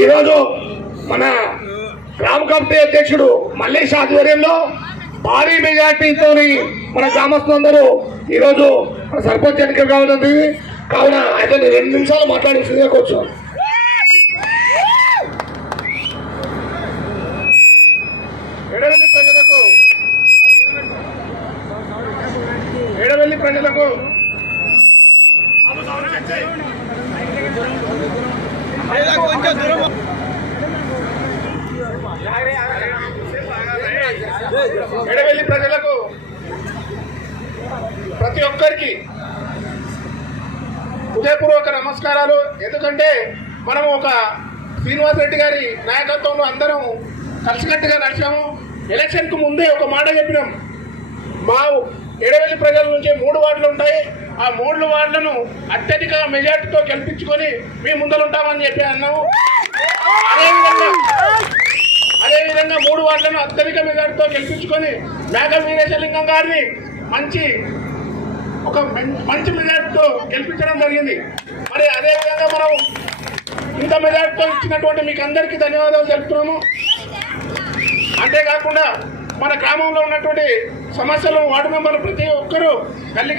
ఈరోజు మన గ్రామ కమిటీ అధ్యక్షుడు మల్లేష్ ఆధ్వర్యంలో భారీ మెజార్టీతో మన గ్రామస్తులందరూ ఈరోజు మన సర్పంచ్ ఎన్నికలు కావాలండి. కావున అతను 2 నిమిషాలు మాట్లాడాల్సిందే కూర్చో. ఎడవెల్లి ప్రజలకు ఎడవెల్లి ప్రజలకు ప్రతి ఒక్కరికి హృదయపూర్వక నమస్కారాలు. ఎందుకంటే మనం ఒక శ్రీనివాస్ రెడ్డి గారి నాయకత్వంలో అందరం కలిసికట్టుగా నడిచాము. ఎలక్షన్కు ముందే ఒక మాట చెప్పినాం, మా ఎడవెల్లి ప్రజల నుంచి 3 వార్డులు ఉంటాయి, ఆ 3 వార్డులను అత్యధిక మెజార్టీతో గెలిపించుకొని మేము ముందలుంటామని చెప్పి అన్నాము. అదేవిధంగా 3 వార్డులను అత్యధిక మెజార్టీతో గెలిపించుకొని మేకల వీరేశలింగం గారిని మంచి మెజార్టీతో గెలిపించడం జరిగింది. మరి అదేవిధంగా మనం ఇంత మెజార్టీతో ఇచ్చినటువంటి మీకు అందరికీ ధన్యవాదాలు తెలుపుతున్నాము. అంతేకాకుండా మన గ్రామంలో ఉన్నటువంటి సమస్యలు వార్డు మెంబర్లు ప్రతి ఒక్కరూ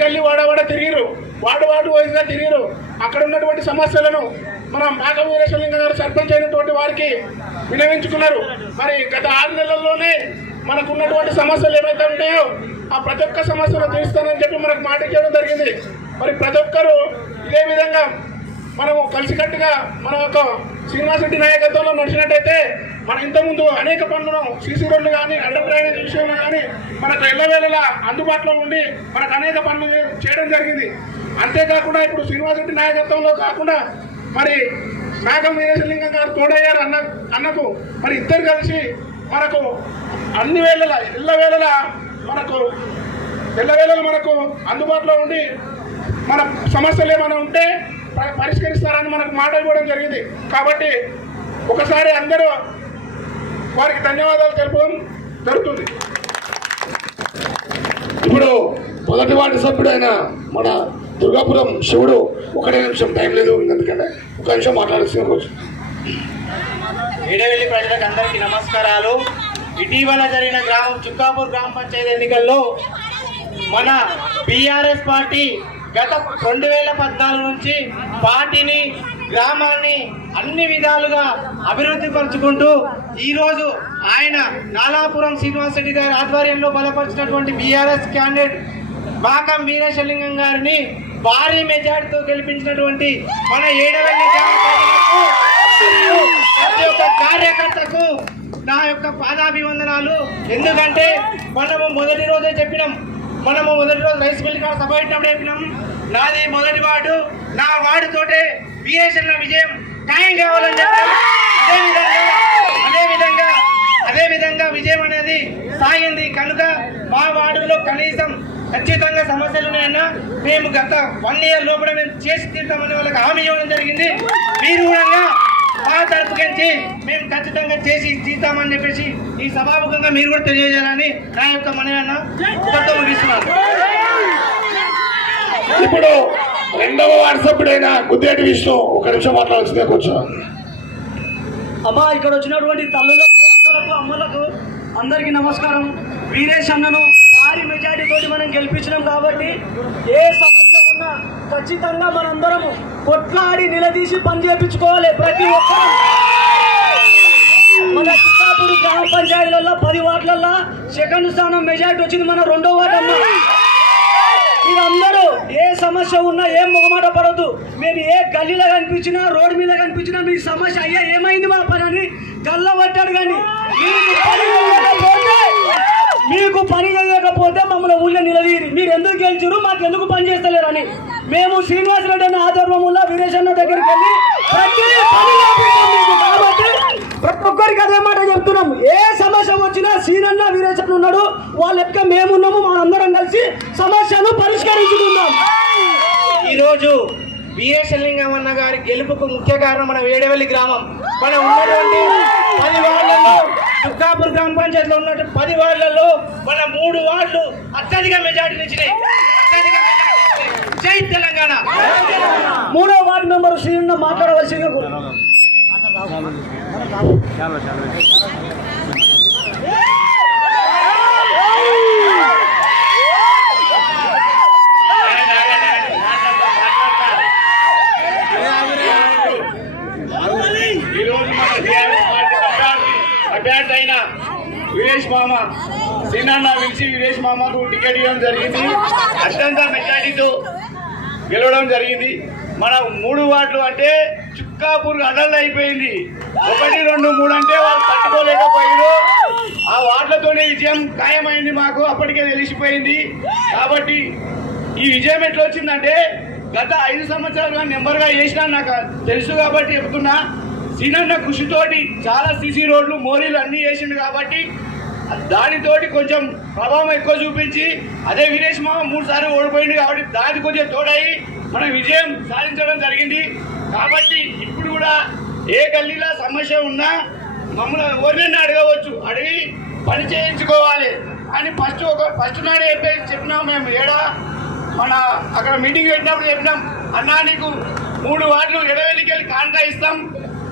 గల్లీ వాడ తిరిగిరు, వార్డు వైజ్గా తిరిగిరు. అక్కడ ఉన్నటువంటి సమస్యలను మన మేకల వీరేశలింగం గారు సర్పంచ్ అయినటువంటి వారికి వినవించుకున్నారు. మరి గత 6 నెలల్లోనే మనకు ఉన్నటువంటి సమస్యలు ఏవైతే ఉంటాయో ఆ ప్రతి ఒక్క సమస్యను తీరుస్తానని చెప్పి మనకు మాట ఇవ్వడం జరిగింది. మరి ప్రతి ఒక్కరూ ఇదే విధంగా మనము కలిసికట్టుగా మన యొక్క శ్రీనివాస్ రెడ్డి నాయకత్వంలో నడిచినట్టయితే మనం ఇంతకుముందు అనేక పనులను సీసీ రోడ్లు కానీ అండర్ డ్రైనేజ్ విషయంలో కానీ మనకు ఎల్లవేళలా అందుబాటులో ఉండి మనకు అనేక పనులు చేయడం జరిగింది. అంతేకాకుండా ఇప్పుడు శ్రీనివాస్ రెడ్డి నాయకత్వంలో కాకుండా మరి మేకల వీరేశలింగం గారు తోడయ్యారు అన్నకు మరి ఇద్దరు కలిసి మనకు అన్ని వేళలా ఎల్లవేళలా మనకు అందుబాటులో ఉండి మన సమస్యలు ఏమైనా ఉంటే పరిష్కరిస్తారని మనకు మాట ఇవ్వడం జరిగింది. కాబట్టి ఒకసారి అందరూ వారికి ధన్యవాదాలు తెలపడం జరుగుతుంది. ఇప్పుడు మొదటి వార్డు సభ్యుడైన మన దుర్గాపురం శివుడు 1 నిమిషం టైం లేదు, ఎందుకంటే 1 నిమిషం మాట్లాడాల్సిన రోజు. ఎడవెల్లి ప్రజలకు అందరికీ నమస్కారాలు. ఇటీవల జరిగిన చుక్కాపూర్ గ్రామ పంచాయతీ ఎన్నికల్లో మన బీఆర్ఎస్ పార్టీ గత 2014 నుంచి పార్టీని గ్రామాన్ని అన్ని విధాలుగా అభివృద్ధి పరుచుకుంటూ ఈరోజు ఆయన నాలాపురం శ్రీనివాస్ రెడ్డి గారి ఆధ్వర్యంలో బలపరిచినటువంటి బీఆర్ఎస్ క్యాండిడేట్ మేకల వీరేశలింగం గారిని భారీ మెజార్టీతో గెలిపించినటువంటి మన ఎడవెల్లి గ్రామ ప్రజలకు ప్రతి ఒక్క కార్యకర్తకు నా యొక్క పాదాభివందనాలు. ఎందుకంటే మనము మొదటి రోజే చెప్పినాం, రైస్ మిల్ కాడ సభ పెట్టినప్పుడు చెప్పినాం, నాది మొదటి వార్డు, నా వార్డుతోటే బీఎస్ఎల్ విజయం ఖాయం కావాలని చెప్పాం. అదేవిధంగా విజయం అనేది సాగింది. కనుక మా వార్డులో కనీసం ఖచ్చితంగా సమస్యలు ఉన్నాయన్నా మేము గత 1 ఇయర్ లోపల మేము చేసి తీరుతామని వాళ్ళకి హామీ ఇవ్వడం జరిగింది. మీరు కూడా మా తరపుకించి మేము ఖచ్చితంగా చేసి తీస్తామని చెప్పేసి ఈ సభాముఖంగా మీరు కూడా తెలియజేయాలని నా యొక్క మనయన్న ముగిస్తున్నాను. ఇప్పుడు 2వ వార్డు సభ్యుడైన గుద్దేటి విష్ణు 1 నిమిషం మాట్లాడాల్సిందే కూర్చో. అమ్మా, ఇక్కడ వచ్చినటువంటి తల్లులకు, అక్కలకు, అమ్మలకు అందరికీ నమస్కారం. వీరేష్ అన్నను భారీ మెజార్టీ తోటి మనం గెలిపించినాం కాబట్టి ఏ సమస్య ఉన్నా ఖచ్చితంగా మనందరము కొట్లాడి నిలదీసి పని చేయించుకోవాలి. ప్రతి ఒక్కరు మన చుక్కాపూర్ గ్రామ పంచాయతీలలో 10 వార్డులలో 2nd స్థానం మెజార్టీ వచ్చింది మన 2వ వార్డు అమ్మ. మీరందరూ ఏ సమస్య ఉన్నా ఏం మొగమాట పడద్దు. మేము ఏ గల్లీలో కనిపించినా, రోడ్డు మీద కనిపించినా మీ సమస్య అయ్యా ఏమైంది మా పని అని గల్లబట్టాడు. కానీ మీకు పని చేయకపోతే మమ్మల్ని ఊళ్ళో నిలదీరి మీరు ఎందుకు గెలిచారు, మాకు ఎందుకు పని చేస్తలేరని మేము శ్రీనివాస్ రెడ్డి అన్న ఆధ్వర్యంలో వీరేష్ అన్న దగ్గరికి వెళ్ళి కాబట్టి ప్రతి ఒక్కరికి అదే మాట చెప్తున్నాం. ఏ సమస్య వచ్చినా సీనన్న వీరేష్ అన్న ఉన్నాడు, వాళ్ళ యొక్క మేమున్నాము, మనందరం కలిసి సమస్యను పరిష్కరించుకుందాం. ఈరోజు వీరేశలింగం అన్న గారి గెలుపుకు ముఖ్య కారణం మన వేడవెల్లి గ్రామం. మనం ఉన్నటువంటి 10 వార్డులలో చుక్కాపూర్ గ్రామ పంచాయతీలో ఉన్నటువంటి 10 వార్డులలో మన 3 వార్డులు అత్యధిక మెజార్టీని ఇచ్చినాయి. జై తెలంగాణ. 3వ వార్డు మెంబర్ శ్రీను మాట్లాడవలసిందిగా కోరుతున్నాను. ఈరోజు మన టీఆర్ఎస్ పార్టీ అభ్యర్థి అయిన వీరేష్ మామ సినన్న పిలిచి వీరేష్ మామకు టికెట్ ఇవ్వడం జరిగింది. అత్యంత మెజార్టీతో గెలవడం జరిగింది. మన 3 వార్డులు అంటే చుక్కాపూర్ అడల్ అయిపోయింది. 1, 2, 3 అంటే వాళ్ళు తట్టుకోలేకపోయారు. ఆ వార్డులతోనే విజయం ఖాయమైంది. మాకు అప్పటికే తెలిసిపోయింది. కాబట్టి ఈ విజయం ఎట్లా వచ్చిందంటే గత 5 సంవత్సరాలుగా నెంబర్గా చేసినా నాకు తెలుసు కాబట్టి చెప్తున్నా. సీనన్న కృషితోటి చాలా సిసి రోడ్లు మోరీలు అన్నీ చేసిండు కాబట్టి దానితోటి కొంచెం ప్రభావం ఎక్కువ చూపించి అదే వీరేష్ మామ 3 సార్లు ఓడిపోయింది కాబట్టి దానికి కొంచెం తోడయి మనం విజయం సాధించడం జరిగింది. కాబట్టి ఇప్పుడు కూడా ఏ గల్లీలో సమస్య ఉన్నా మమ్మల్ని ఎవరినైనా అడగవచ్చు, అడిగి పని చేయించుకోవాలి అని ఫస్ట్ నాడే చెప్పినాం. మేము మన అక్కడ మీటింగ్ పెట్టినప్పుడు చెప్పినాం, అన్నా నీకు 3 వార్డులు ఎడవెల్లికి వెళ్ళి కానుక ఇస్తాం,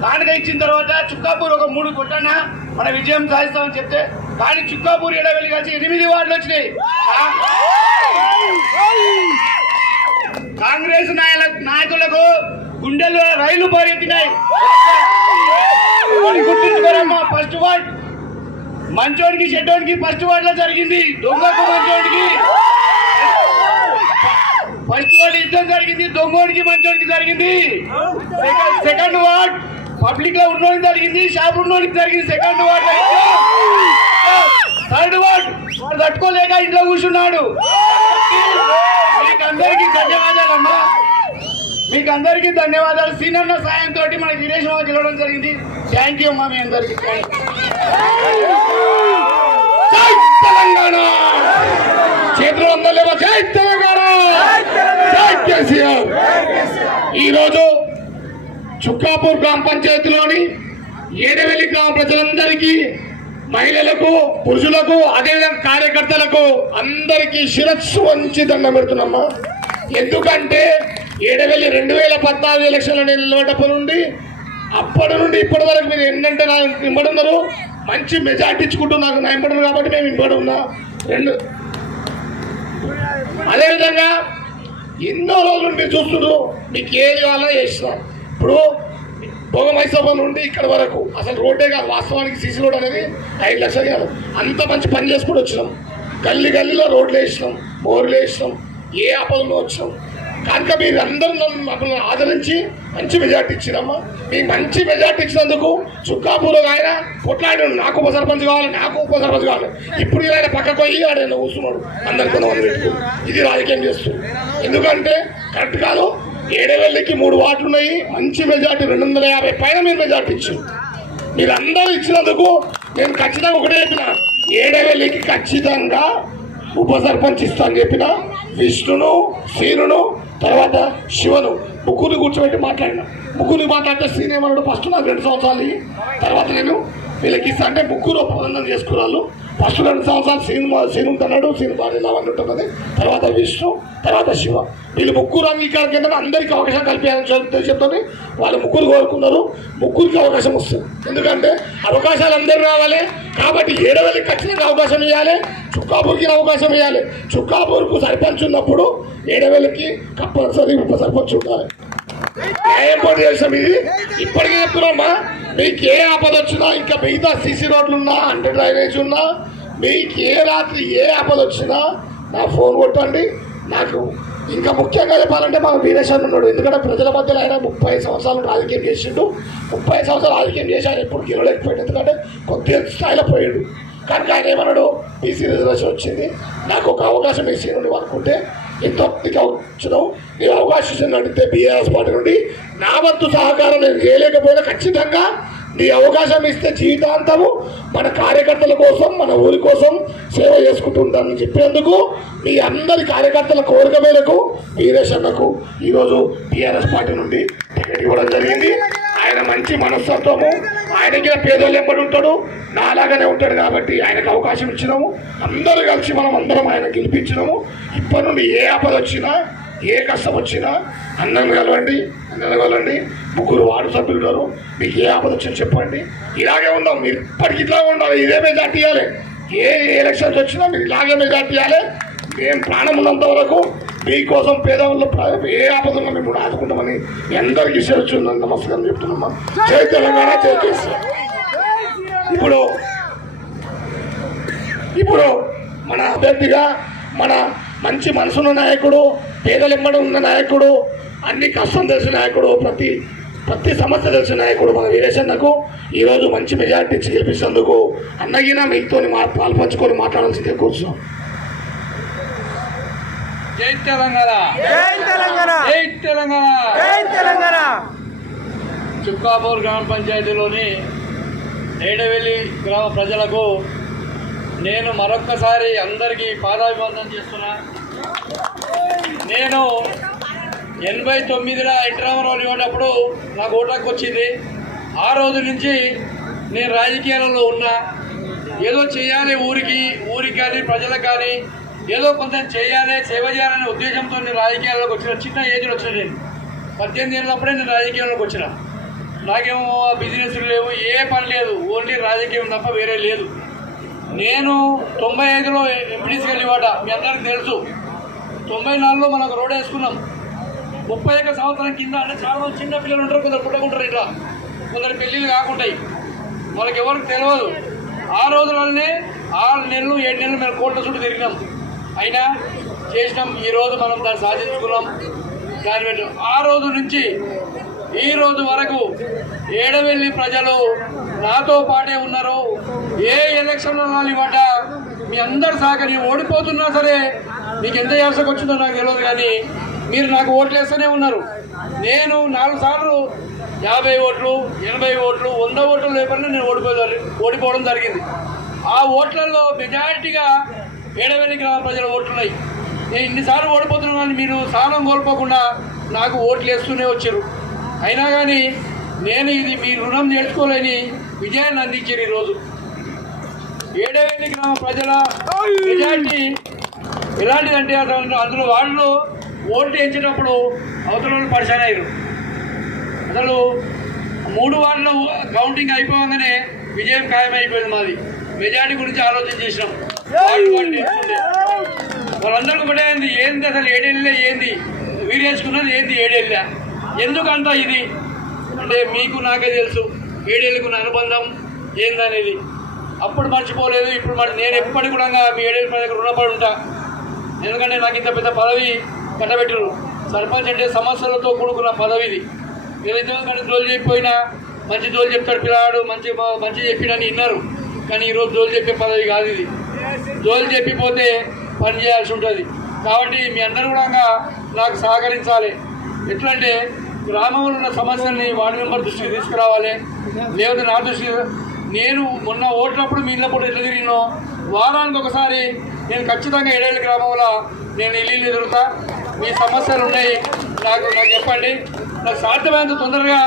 కానుక ఇచ్చిన తర్వాత చుక్కాపూర్ ఒక 3 కొట్టన్నా మన విజయం సాధిస్తామని చెప్తే కానీ చుక్కాపూర్ ఎడవెల్లి కలిసి 8 వార్డులు వచ్చినాయి. కాంగ్రెస్ నాయకులకు గుండెల్లో రైలు పరిగెత్తినాయి. గుర్తుంచుకోరమ్మా, ఫస్ట్ వార్డ్ మంచోడికి చెడ్డోడికి ఫస్ట్ వార్డులో జరిగింది. దొంగకు మంచోడికి ఫస్ట్ వార్డు యుద్ధం జరిగింది. దొంగోడికి మంచోడికి జరిగింది. సెకండ్ వార్డ్ పబ్లిక్ లో ఉన్నోడికి జరిగింది, షాప్ ఉన్నోడికి జరిగింది. సెకండ్ వార్డ్ లో థర్డ్ వార్డ్ వాడు తట్టుకోలేక ఇంట్లో కూర్చున్నాడు. మీకు అందరికీ ధన్యవాదాలమ్మా, మీకు అందరికీ ధన్యవాదాలు. సీనన్న సాయంతో మనకి వీరేష్ మామ గెలవడం జరిగింది. థ్యాంక్ యూ అమ్మా మీ అందరికీ. జై తెలంగాణ, చేతులు అందలేమో జై తెలంగాణ, జై కేసీఆర్. ఈరోజు చుక్కాపూర్ గ్రామ పంచాయతీలోని ఏడవెల్లి గ్రామ ప్రజలందరికీ, మహిళలకు, పురుషులకు, అదేవిధంగా కార్యకర్తలకు అందరికీ శిరస్సు వంచి దండం పెడుతున్నామ్మా. ఎందుకంటే ఏడవెల్లి 2014 ఎలక్షన్లో నిలబడ్డప్పటి నుండి అప్పటి నుండి ఇప్పటి వరకు మీరు ఏంటంటే నాకు ఇంబడి ఉన్నారు, మంచి మెజార్టీ ఇచ్చుకుంటూ నాకు నయంపడరు కాబట్టి మేము ఇంబడి ఉన్నా. అదేవిధంగా ఎన్నో రోజులు మీరు చూస్తున్నారు, మీకు ఏది కావాలో చేస్తున్నాం. ఇప్పుడు భోగమైసభ నుండి ఇక్కడ వరకు అసలు రోడ్డే కాదు, వాస్తవానికి సీసీ రోడ్ అనేది 5 లక్షలు కాదు. అంత మంచి పని చేసుకుంటూ వచ్చినాం. గల్లీ గల్లీలో రోడ్లు వేసినాం, బోర్లు వేసినాం, ఏ ఆపదలో వచ్చినాం. కనుక మీరు అందరూ మమ్మల్ని ఆదరించి మంచి మెజార్టీ ఇచ్చినమ్మా. మీకు మంచి మెజార్టీ ఇచ్చినందుకు చుక్కాపూర్లో ఆయన కొట్లాడాడు, నాకు ఉప సర్పంచ్ కావాలి, నాకు ఉప సర్పంచ్ కావాలి. ఇప్పుడు ఆయన పక్కకు పోయి ఆయన కూర్చున్నాడు, అందరు కొంతమంది పెట్టుకుని. ఇది రాజకీయం చేస్తుంది. ఎందుకంటే కరెక్ట్ కాదు. ఏడవెల్లికి 3 వార్డులు ఉన్నాయి, మంచి మెజార్టీ 250 పైన మీరు మెజార్టీ ఇచ్చారు. మీరు అందరూ ఇచ్చినందుకు నేను ఖచ్చితంగా ఒకటే చెప్పిన, ఏడవెల్లికి ఖచ్చితంగా ఉప సర్పంచ్ ఇస్తా అని చెప్పిన. విష్ణును, శ్రీనును, తర్వాత శివను ముగ్గురిని కూర్చోబెట్టి మాట్లాడినా. ముగ్గురిని మాట్లాడితే శ్రీని ఏమన్నాడు, ఫస్ట్ నాకు 2 సంవత్సరాలు తర్వాత నేను వీళ్ళకి ఇస్తా అంటే ముగ్గురు ఒప్పందం చేసుకున్నారు. ఫస్ట్ 2 సంవత్సరాలు శ్రీను ఉంటున్నాడు, శ్రీను భార్య లావన్నీ ఉంటున్నది, తర్వాత విష్ణు, తర్వాత శివ. వీళ్ళు ముగ్గురు అంగీకారం కింద అందరికీ అవకాశం కల్పించాలని చెప్తాను. వాళ్ళు ముగ్గురు కోరుకున్నారు, ముగ్గురికి అవకాశం వస్తుంది. ఎందుకంటే అవకాశాలు అందరూ రావాలి కాబట్టి ఏడవెల్లికి ఖచ్చితంగా అవకాశం ఇవ్వాలి, చుక్కాపూర్కి అవకాశం ఇవ్వాలి. చుక్కాపూర్కు సర్పంచ్ ఉన్నప్పుడు ఏడవెల్లికి కంపల్సరీ ఉప సర్పంచ్ ఉండాలి. న్యాయం పోటీ చేసాం. ఇది ఇప్పటికీ చెప్తున్నామా, మీకు ఏ ఆపద వచ్చినా, ఇంకా మిగతా సీసీ రోడ్లు ఉన్నా, అండర్ డ్రైనేజ్ ఉన్నా, మీకు ఏ రాత్రి ఏ ఆపద వచ్చినా నా ఫోన్ కొట్టండి. నాకు ఇంకా ముఖ్యంగా చెప్పాలంటే మా వీరేశ్వర్ ఉన్నాడు. ఎందుకంటే ప్రజల మధ్యలో ఆయన 30 సంవత్సరాలు రాజకీయం చేసిండు. 30 సంవత్సరాలు రాజకీయం చేసి ఆయన ఎప్పుడు గెలవలేకపోయాడు. ఎందుకంటే కొద్దిగా స్థాయిలో పోయాడు. కనుక ఆయన ఏమన్నాడు, బీసీ రిజర్వేషన్ వచ్చింది, నాకు ఒక అవకాశం వేసి నుండి అనుకుంటే ఎంతో వచ్చినావు, నీవు అవకాశం అడిగితే బీఆర్ఎస్ పార్టీ నుండి నా వంతు సహకారం నేను చేయలేకపోయినా ఖచ్చితంగా నీ అవకాశం ఇస్తే జీవితాంతము మన కార్యకర్తల కోసం, మన ఊరి కోసం సేవ చేసుకుంటూ ఉంటానని చెప్పినందుకు మీ అందరి కార్యకర్తల కోరిక మేరకు వీరేష్ అన్నకు ఈరోజు టీఆర్ఎస్ పార్టీ నుండి టికెట్ ఇవ్వడం జరిగింది. ఆయన మంచి మనస్తత్వము, ఆయనకి పేదోళ్ళు ఎంబడి ఉంటాడు, నాలాగానే ఉంటాడు కాబట్టి ఆయనకు అవకాశం ఇచ్చినాము. అందరూ కలిసి మనం అందరం ఆయన గెలిపించినాము. ఇప్పటి నుండి ఏ ఆపద వచ్చినా ఏ కష్టం వచ్చినా అన్నను కలవండి, ముగ్గురు వార్డు సభ్యులు గారు మీకు ఏ ఆపద వచ్చినా చెప్పండి. ఇలాగే ఉందాం, మీరు ఇప్పటికి ఇట్లా ఉండాలి, ఇదే మెజార్టీ ఇవ్వాలి. ఏ ఎలక్షన్స్ వచ్చినా మీరు ఇలాగే మెజార్టీ ఇవ్వాలి. మేము ప్రాణం ఉన్నంత వరకు మీకోసం పేదవాళ్ళు ఏ ఆపదలో మేము కూడా ఆదుకుంటామని అందరికీ చేర్చుందని నమస్కారం చెప్తున్నామా. జై తెలంగాణ, జై కేసీఆర్. ఇప్పుడు మన అభ్యర్థిగా మన మంచి మనసున్న నాయకుడు, పేదలెమ్మడి ఉన్న నాయకుడు, అన్ని కష్టం తెలిసిన నాయకుడు, ప్రతి సమస్య తెలిసిన నాయకుడు మన వీరేశన్నకు ఈరోజు మంచి మెజార్టీ ఇచ్చి గెలిపించినందుకు అన్నగిన మీతో పాలు పంచుకొని మాట్లాడాల్సిందే కూర్చున్నాం. జై తెలంగాణ, జై తెలంగాణ, జై తెలంగాణ, జై తెలంగాణ. చుక్కాపూర్ గ్రామ పంచాయతీలోని ఏడవెల్లి గ్రామ ప్రజలకు నేను మరొక్కసారి అందరికీ పాదాభివందనం చేస్తున్నా. నేను 89లో ఇంటరామరావు ఉన్నప్పుడు నాకు ఓటాకు వచ్చింది. ఆ రోజు నుంచి నేను రాజకీయాలలో ఉన్నా. ఏదో చేయాలి ఊరికి కానీ ప్రజలకు కానీ ఏదో కొంత చేయాలి, సేవ చేయాలనే ఉద్దేశంతో నేను రాజకీయాల్లోకి వచ్చిన. చిన్న ఏజ్లో వచ్చిన నేను 18 ఏళ్ళప్పుడే నేను రాజకీయాల్లోకి వచ్చిన. నాకేమో బిజినెస్ లేవు, ఏ పని లేదు, ఓన్లీ రాజకీయం తప్ప వేరే లేదు. నేను 95లో ఎంపీడీసీకి వెళ్ళివాట, మీ అందరికీ తెలుసు. 94లో మనకు రోడ్ వేసుకున్నాం. 31 సంవత్సరం కింద అంటే చాలా మంది చిన్న పిల్లలు ఉంటారు, కొందరు పుట్టకుంటారు, ఇట్లా కొందరు పెళ్ళిళ్ళు కాకుంటాయి, వాళ్ళకి ఎవరికి తెలియదు. ఆ రోజులనే 6 నెలలు 7 నెలలు మేము కోట్ల చుట్టూ తిరిగినాం. అయినా చేసినాం. ఈరోజు మనం దాన్ని సాధించుకున్నాం. దాని ఆ రోజు నుంచి ఈ రోజు వరకు ఏడవెల్లి ప్రజలు నాతో పాటే ఉన్నారు. ఏ ఎలక్షన్లో ఇవ్వట మీ అందరు సహకరి ఓడిపోతున్నా సరే మీకు ఎంత యాసకు వచ్చిందో నాకు తెలియదు, కానీ మీరు నాకు ఓట్లు వేస్తూనే ఉన్నారు. నేను 4 సార్లు 50 ఓట్లు, 80 ఓట్లు, 100 ఓట్లు లేకుండా నేను ఓడిపోవడం జరిగింది. ఆ ఓట్లలో మెజారిటీగా ఏడవెల్లి గ్రామ ప్రజల ఓట్లున్నాయి. నేను ఇన్నిసార్లు ఓడిపోతున్నాను కానీ మీరు స్థానం కోల్పోకుండా నాకు ఓట్లు వేస్తూనే వచ్చారు. అయినా కానీ నేను ఇది మీ రుణం నేర్చుకోలేని విజయాన్ని అందించారు. ఈరోజు ఏడవెల్లి గ్రామ ప్రజల మెజారిటీ ఎలాంటిదంటే అందులో వాళ్ళు ఓట్లు వేయించేటప్పుడు అవతల వాళ్ళు పరిచయం అయ్యారు. అసలు 3 వార్డుల కౌంటింగ్ అయిపోగానే విజయం ఖాయమైపోయింది. మాది మెజారిటీ గురించి ఆలోచన చేసినాం. వాళ్ళందరికీ ఒకటే అయింది, ఏంది అసలు ఏడేళ్ళే, ఏంది వీరేసుకున్నది, ఏంది ఏడేళ్ళ, ఎందుకంట ఇది అంటే మీకు నాకే తెలుసు ఏడేళ్ళకు నా అనుబంధం ఏందనేది. అప్పుడు మర్చిపోలేదు, ఇప్పుడు నేను ఎప్పటికి కూడా మీ ఏడేళ్ళ ప్రజలకు రుణపడి ఉంటా. ఎందుకంటే నాకు ఇంత పెద్ద పదవి కట్టబెట్టరు. సర్పంచ్ అంటే సమస్యలతో కూడుకున్న పదవి ఇది. నేను ఇంతకంటే జోలు చెప్పిపోయినా మంచి జోలు చెప్తాడు పిల్లాడు, మంచి చెప్పినని విన్నారు. కానీ ఈరోజు జోలు చెప్పే పదవి కాదు ఇది. జోలు చెప్పిపోతే పని చేయాల్సి ఉంటుంది. కాబట్టి మీ అందరూ కూడా నాకు సహకరించాలి. ఎట్లంటే గ్రామంలో ఉన్న సమస్యల్ని వార్డు మెంబర్ దృష్టికి తీసుకురావాలి, లేకపోతే నా దృష్టికి. నేను మొన్న ఓట్లప్పుడు మీ ఇళ్ళప్పుడు ఎట్లా తిరిగినో వారానికి ఒకసారి నేను ఖచ్చితంగా ఏడేళ్ళ గ్రామంలో నేను ఇల్లు ఎదురుతా. మీ సమస్యలు ఉన్నాయి నాకు చెప్పండి. నాకు సాధ్యమైనంత తొందరగా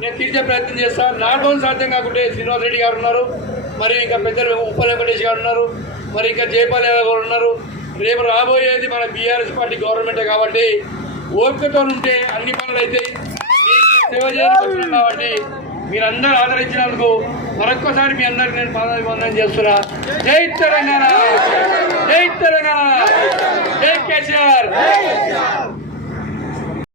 నేను తీర్చే ప్రయత్నం చేస్తాను. నాతో సాధ్యం కాకుంటే శ్రీనివాస్ రెడ్డి గారు ఉన్నారు, మరి ఇంకా పెద్దలు ఉప్పల్ వెంకటేష్ గారు ఉన్నారు, మరి ఇంకా జయపాల్ యాదవ్ గారు ఉన్నారు. రేపు రాబోయేది మన బీఆర్ఎస్ పార్టీ గవర్నమెంటే కాబట్టి ఓపికతో ఉంటే అన్ని పనులు అవుతాయి. సేవ చేయడానికి వచ్చినాం కాబట్టి మీరందరూ ఆదరించినందుకు మరొక్కసారి మీ అందరికి నేను పాదాభివందనం చేస్తున్నా. జై తెలంగాణ, జై తెలంగాణ, జై కేసీఆర్.